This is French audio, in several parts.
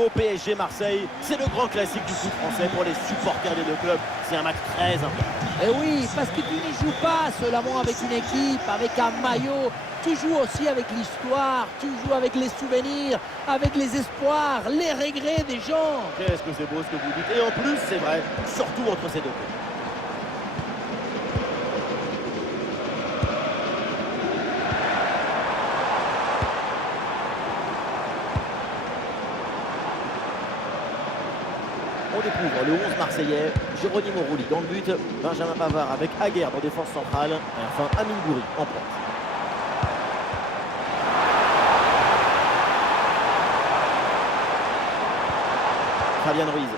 info, PSG Marseille, c'est le grand classique du foot français pour les supporters des deux clubs. C'est un match très important. Et oui, parce que tu n'y joues pas seulement avec une équipe, avec un maillot. Tu joues aussi avec l'histoire, tu joues avec les souvenirs, avec les espoirs, les regrets des gens. Qu'est-ce que c'est beau ce que vous dites. Et en plus, c'est vrai, surtout entre ces deux clubs. On découvre le 11 marseillais, Geronimo Rulli dans le but, Benjamin Pavard avec Aguerd en défense centrale, et enfin Amine Gouiri en pointe. Fabian Ruiz.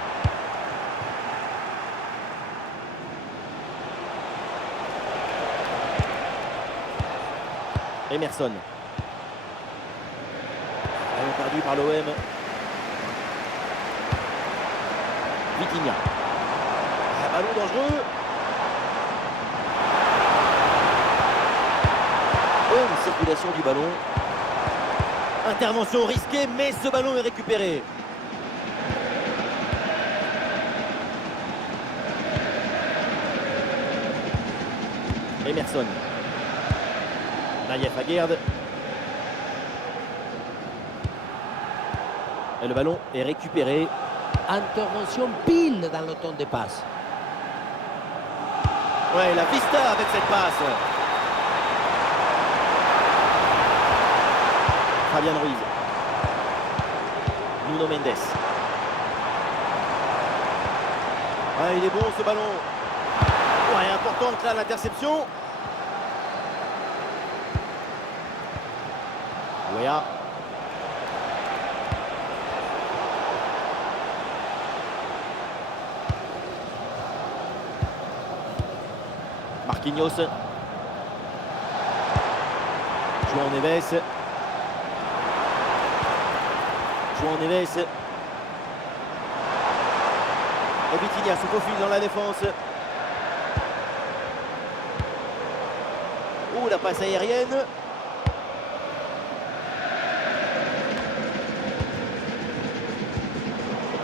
Emerson. Ballon perdu par l'OM. Vitinha. Un ballon dangereux. Bonne circulation du ballon. Intervention risquée, mais ce ballon est récupéré. Emerson. Naïef Aguerd. Et le ballon est récupéré. Intervention pile dans le temps de passe. Ouais, la vista avec cette passe. Fabian Ruiz. Nuno Mendes. Ouais, il est bon ce ballon. Ouais, importante là l'interception. Wea. Marquinhos. João Neves. João Neves. Et Vitinha se faufile dans la défense. Oh, la passe aérienne.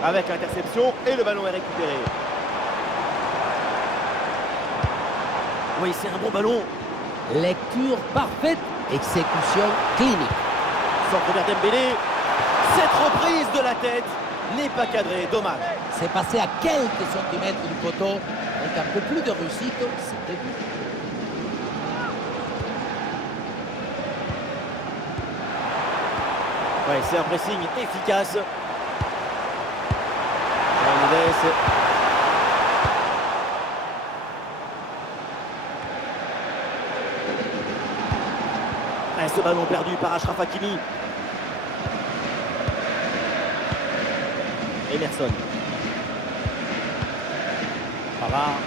Avec interception et le ballon est récupéré. Oui, c'est un bon ballon. Lecture parfaite, exécution clinique. Centre vers Dembélé. Cette reprise de la tête n'est pas cadrée, dommage. C'est passé à quelques centimètres du poteau. Avec un peu plus de réussite, c'était but. Ouais, c'est un pressing efficace. Neves. Et ce ballon perdu par Achraf Hakimi. Emerson. Pavard.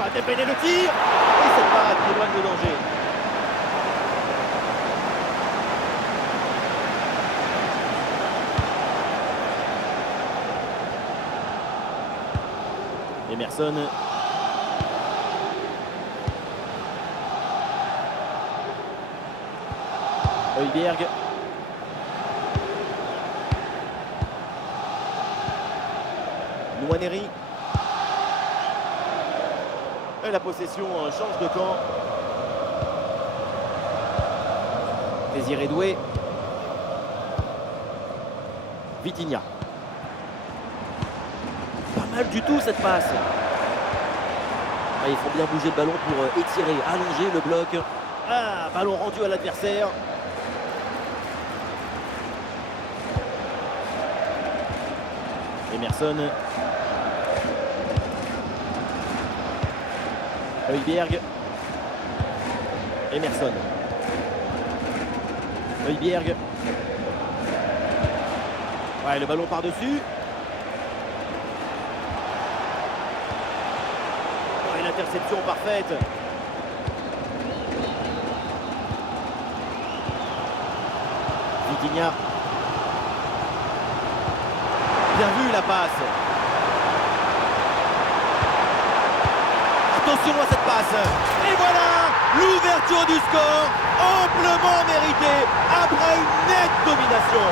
Ah, Dembélé le tir. Et cette parade qui éloigne le danger. Emerson. Højbjerg. Nwaneri. Et la possession change de camp. Désiré Doué. Vitinha. Pas mal du tout cette passe. Ah, il faut bien bouger le ballon pour étirer, allonger le bloc. Ah, ballon rendu à l'adversaire. Emerson. Højbjerg. Emerson. Højbjerg. Ouais, le ballon par-dessus. Oh, une interception parfaite. Vitinha. Bien vu la passe. Attention à cette passe. Et voilà L'ouverture du score, amplement méritée après une nette domination.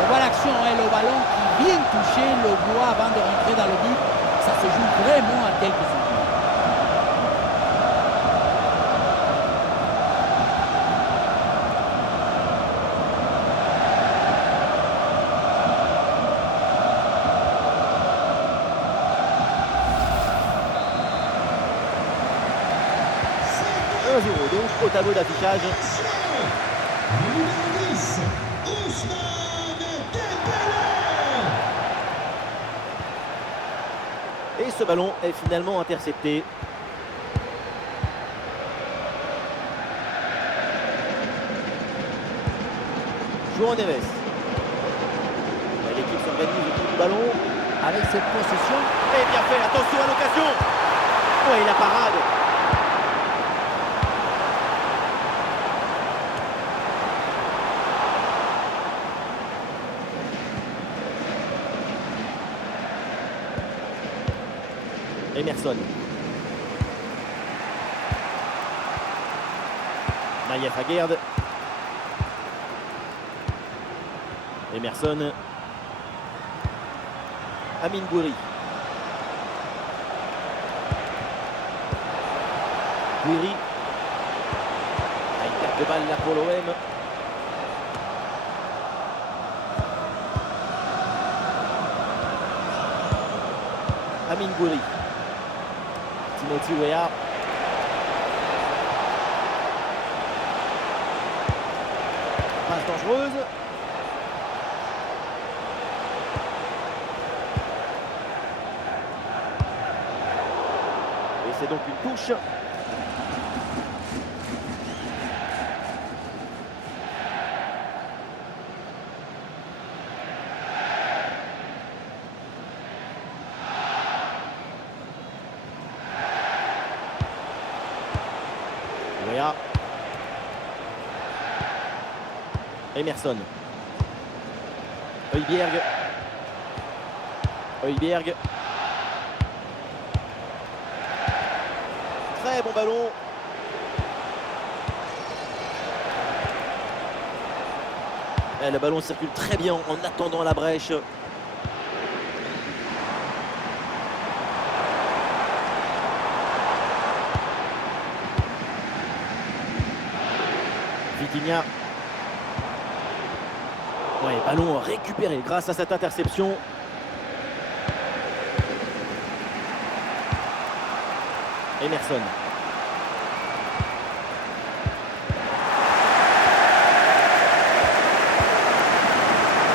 On voit l'action, le ballon qui vient toucher le bois avant de rentrer dans le but. Ça se joue vraiment à quelques secondes. Donc au tableau d'affichage. Et ce ballon est finalement intercepté. João Neves. L'équipe s'organise autour du ballon. Avec cette possession. Et bien fait, attention à l'occasion. Ouais, la parade. Emerson. Nayef Aguerd. Emerson. Amine Gouiri. Gouiri. Une carte de balle là pour l'OM. Amine Gouiri. Timothy Weah. Passe dangereuse. Et c'est donc une touche. Weah. Emerson. Højbjerg. Højbjerg. Très bon ballon. Et le ballon circule très bien en attendant la brèche. Vitinha. Ouais, ballon récupéré grâce à cette interception. Emerson.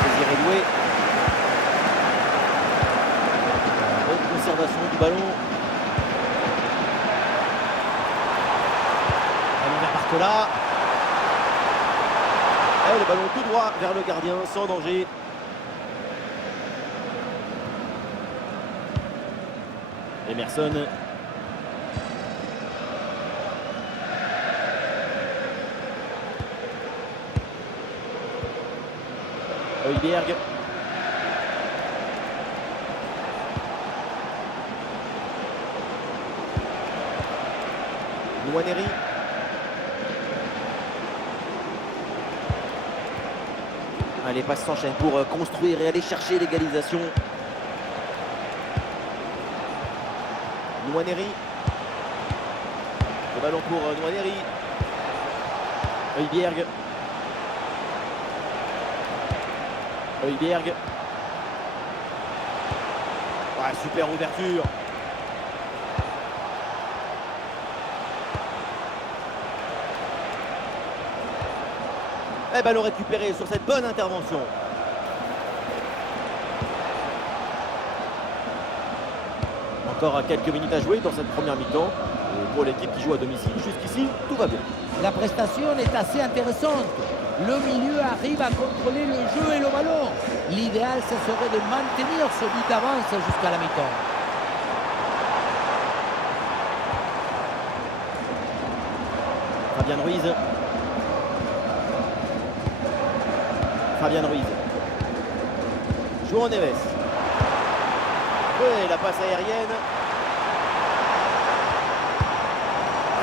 Désiré Doué. Bonne conservation du ballon. Ballon vers Barcola. Et le ballon tout droit vers le gardien sans danger. Emerson. Højbjerg. Nwaneri. Les passes s'enchaînent pour construire et aller chercher l'égalisation. Nwaneri. Le ballon pour Nwaneri. Højbjerg. Højbjerg. Ouais, super ouverture. Et ballon récupéré sur cette bonne intervention. Encore quelques minutes à jouer dans cette première mi-temps. Et pour l'équipe qui joue à domicile, jusqu'ici, tout va bien. La prestation est assez intéressante. Le milieu arrive à contrôler le jeu et le ballon. L'idéal, ce serait de maintenir ce but d'avance jusqu'à la mi-temps. Fabian Ruiz. João Neves. Ouais, la passe aérienne.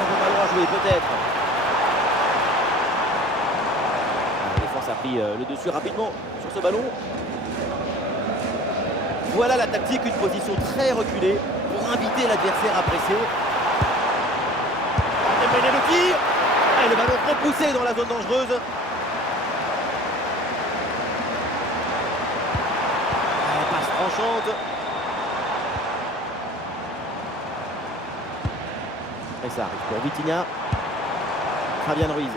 Un bon ballon à jouer peut-être. La défense a pris le dessus rapidement sur ce ballon. Voilà la tactique, une position très reculée pour inviter l'adversaire à presser. Dembélé le tir. Et le ballon repoussé dans la zone dangereuse. Passe tranchante. Et ça arrive pour Vitinha. Fabian Ruiz.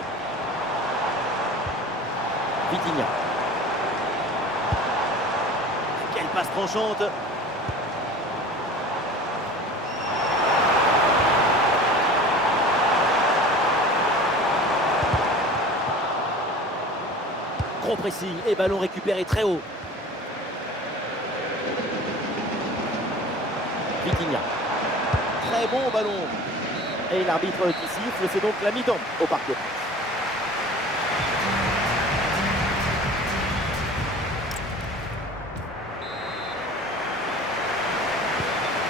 Vitinha. Quelle passe tranchante. Gros pressing et ballon récupéré très haut. Vitinha. Très bon ballon. Et l'arbitre qui siffle, c'est donc la mi-temps au Parc des Princes.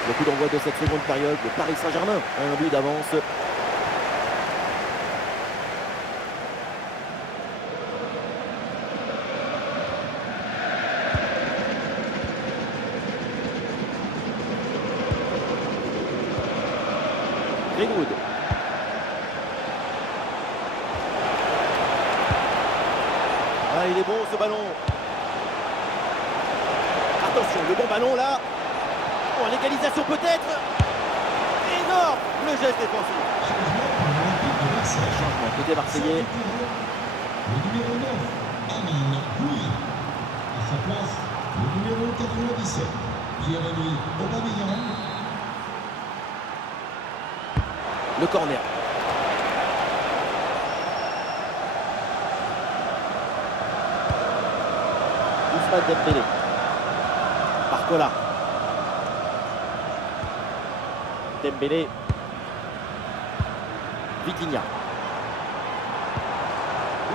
Le coup d'envoi de cette seconde période, le Paris Saint-Germain a un but d'avance. Greenwood. Ah, il est bon ce ballon. Attention, le bon ballon là. Oh, l'égalisation peut-être. Énorme le geste défensif. Changement côté marseillais. Le numéro 9, Amine Gouiri. À sa place, le numéro 97, Jérémy Aubameyang. Le corner. Ousmane Dembélé. Barcola. Dembélé. Vitinha.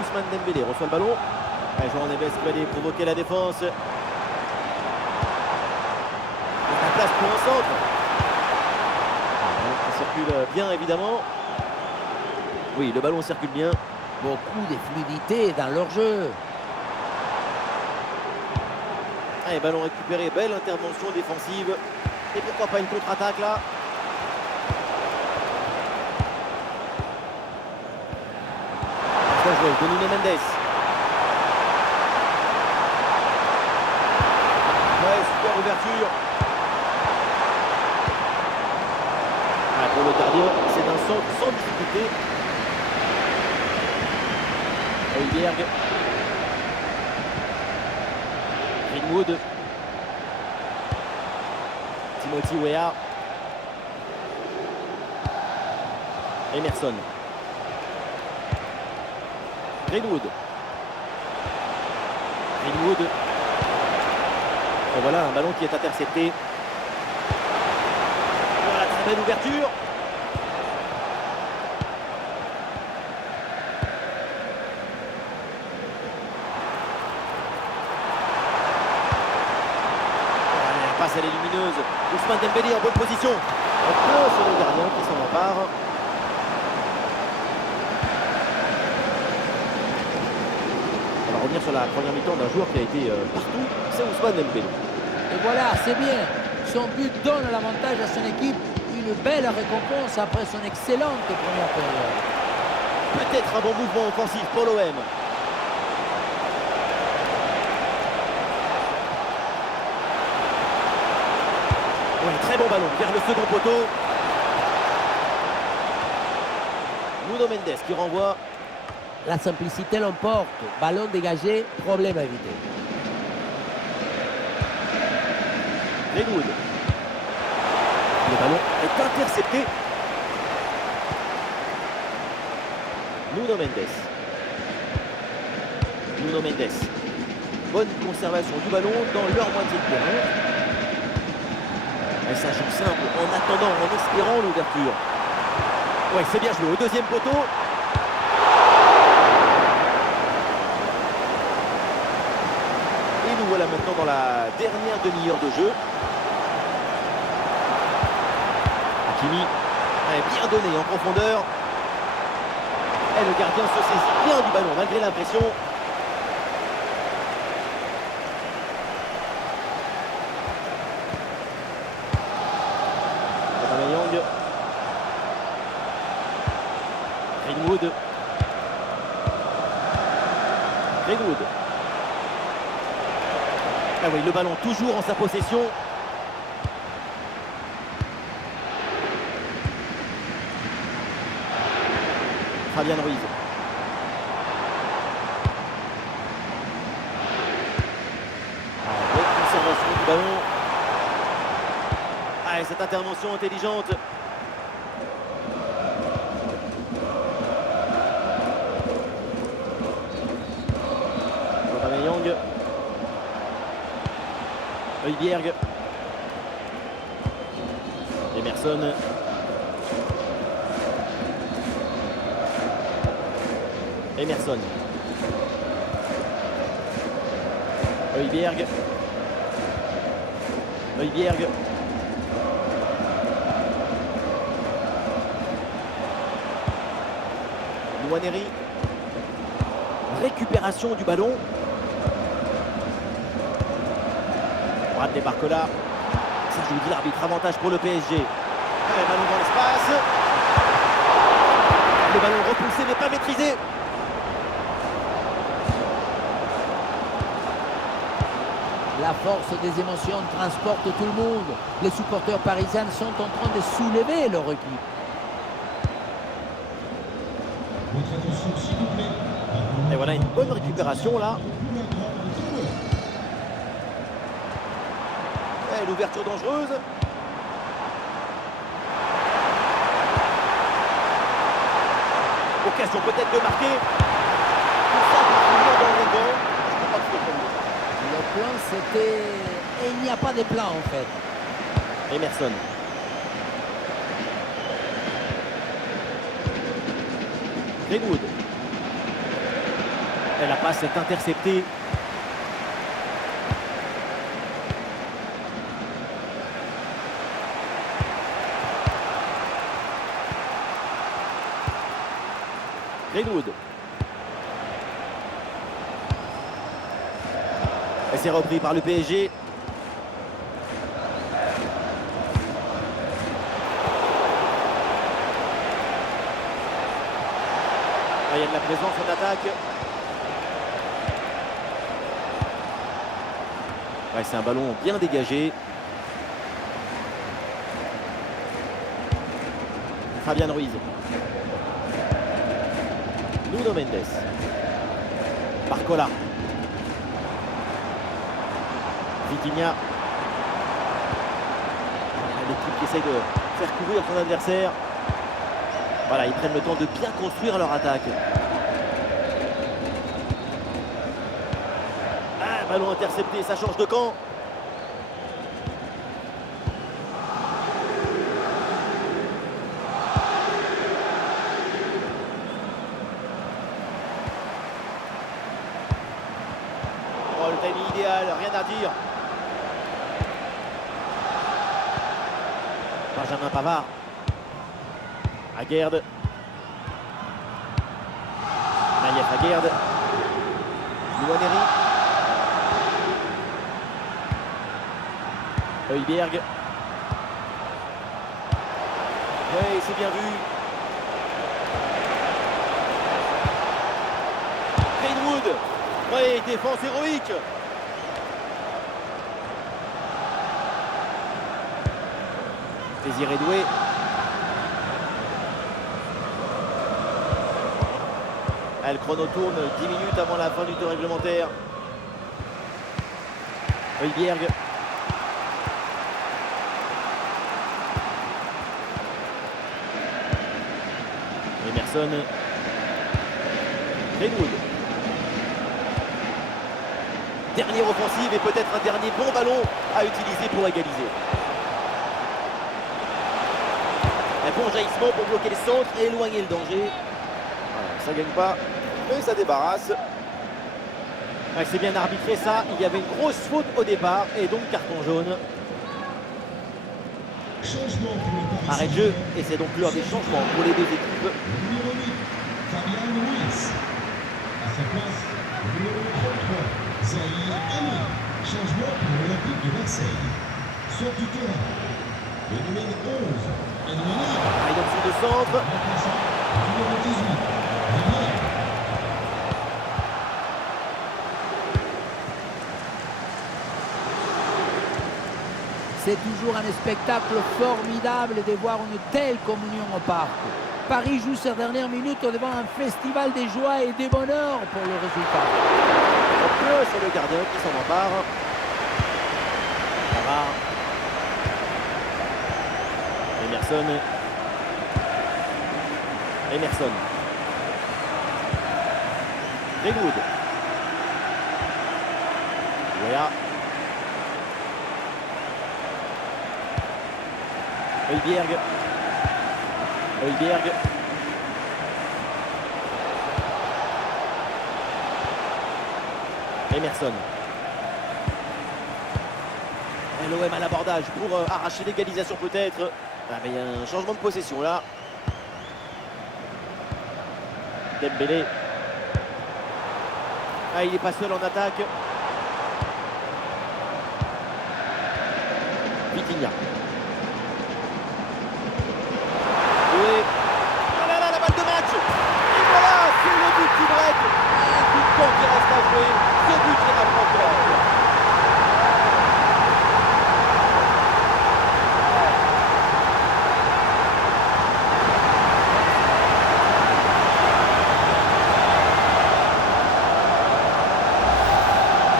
Ousmane Dembélé reçoit le ballon. João Neves qui va aller provoquer la défense. La place pour un centre. Ça circule bien évidemment. Oui, le ballon circule bien. Beaucoup de fluidité dans leur jeu. Allez, ballon récupéré, belle intervention défensive. Et pourquoi pas une contre-attaque là. Bien joué de Nuno Mendes. Ouais, super ouverture. Ah, pour le gardien, c'est un centre sans difficulté. Højbjerg. Greenwood. Timothy Weah. Emerson. Greenwood. Greenwood. Et voilà un ballon qui est intercepté. Voilà, très belle ouverture. La passe elle est lumineuse. Ousmane Dembélé en bonne position. En plein sur le gardien qui s'en empare. On va revenir sur la première mi-temps d'un joueur qui a été partout, c'est Ousmane Dembélé. Et voilà, c'est bien. Son but donne l'avantage à son équipe. Une belle récompense après son excellente première période. Peut-être un bon mouvement offensif pour l'OM. Ouais, très bon ballon vers le second poteau. Nuno Mendes qui renvoie. La simplicité l'emporte. Ballon dégagé, problème à éviter. Greenwood. Le ballon est intercepté. Nuno Mendes. Nuno Mendes. Bonne conservation du ballon dans leur moitié de terrain. Et ça joue simple en attendant, en espérant l'ouverture. Ouais, c'est bien joué au deuxième poteau. voilà maintenant dans la dernière demi-heure de jeu. Hakimi, bien donné en profondeur. Et le gardien se saisit bien du ballon malgré l'impression. Aubameyang. Greenwood. Greenwood. Ah oui, le ballon toujours en sa possession. Fabian Ruiz. Bonne conservation du ballon. Ah, et cette intervention intelligente. Aubameyang. Højbjerg. Emerson. Emerson. Højbjerg. Højbjerg. Nwaneri. Récupération du ballon. Bradley Barcola. Ça joue dit l'arbitre. Avantage pour le PSG. Le ballon dans l'espace. Le ballon repoussé mais pas maîtrisé. La force des émotions transporte tout le monde. Les supporters parisiens sont en train de soulever leur équipe. Votre attention, s'il vous plaît. Et voilà une bonne récupération là. Et l'ouverture dangereuse. Occasion peut-être de marquer. Tout ça pour finir dans les gants. Je ne peux pas trouver comme ça. Le plan c'était... Et il n'y a pas de plan en fait. Emerson. Greenwood. Et la passe est interceptée. Greenwood. Et c'est repris par le PSG. Il y a de la présence en attaque. Ouais, c'est un ballon bien dégagé. Fabian Ruiz. Nuno Mendes. Barcola. Vitinha. L'équipe qui essaye de faire courir son adversaire. Voilà, ils prennent le temps de bien construire leur attaque. Ah, ballon intercepté, ça change de camp. Oh, le timing idéal, rien à dire. Benjamin Pavard. Aguerd. Naïef Aguerd. Nwaneri. Højbjerg. Oui, c'est bien vu. Greenwood. Oui, défense héroïque. Désiré Doué. Le chrono tourne 10 minutes avant la fin du temps réglementaire. Højbjerg. Emerson. Greenwood. Dernière offensive et peut-être un dernier bon ballon à utiliser pour égaliser. Un bon jaillissement pour bloquer le centre et éloigner le danger. Voilà, ça gagne pas, mais ça débarrasse. Ouais, c'est bien arbitré ça, il y avait une grosse faute au départ et donc carton jaune. Changement pour le Paris Arrêt de jeu et c'est donc l'heure des changements pour les deux équipes. Le numéro 8, Fabien Ruiz. À sa place, le numéro 33, Zahir Ami. Changement pour l'Olympique de Marseille. Sort du terrain. Le numéro 11, Enwani. Ah, il est en dessous de centre. Remplaçant, le numéro 18, Rivière. C'est toujours un spectacle formidable de voir une telle communion au parc. Paris joue ces dernières minutes devant un festival de joie et de bonheur pour le résultat. Un peu sur le gardien qui s'en empare. Pavard. Emerson. Emerson. Greenwood. Voilà. Højbjerg. Højbjerg. Emerson. L'OM à l'abordage pour arracher l'égalisation peut-être. Ah, mais il y a un changement de possession là. Dembélé. Ah, il n'est pas seul en attaque. Vitinha. Oui. Oh là là, la balle de match. Et voilà, c'est le but qui break. Un coup de temps qui reste à jouer. Ce but qui rapproche.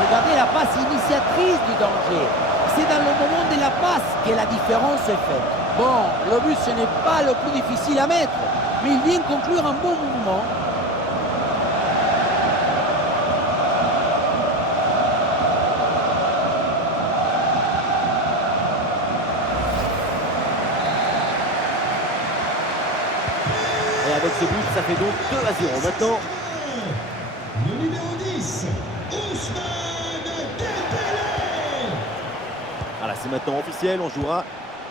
Regardez la passe initiatrice du danger. C'est dans le moment de la passe que la différence est faite. Bon, le but ce n'est pas le plus difficile à mettre, mais il vient conclure un bon mouvement. Et avec ce but, ça fait donc 2-0 maintenant. Le numéro 10, Ousmane Dembélé. Voilà, c'est maintenant officiel, on jouera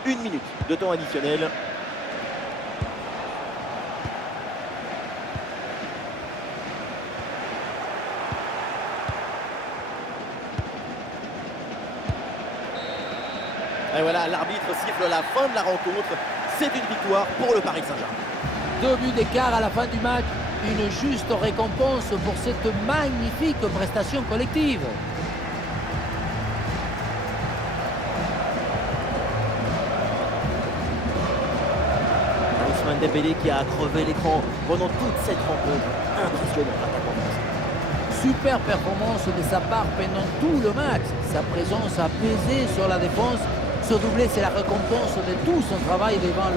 1 minute de temps additionnel. Et voilà, l'arbitre siffle la fin de la rencontre. C'est une victoire pour le Paris Saint-Germain. 2 buts d'écart à la fin du match. Une juste récompense pour cette magnifique prestation collective. Ousmane Dembélé qui a crevé l'écran pendant toute cette rencontre. Impressionnant l'attaquant français. Super performance de sa part pendant tout le match. Sa présence a pesé sur la défense. Ce doublé, c'est la récompense de tout son travail devant le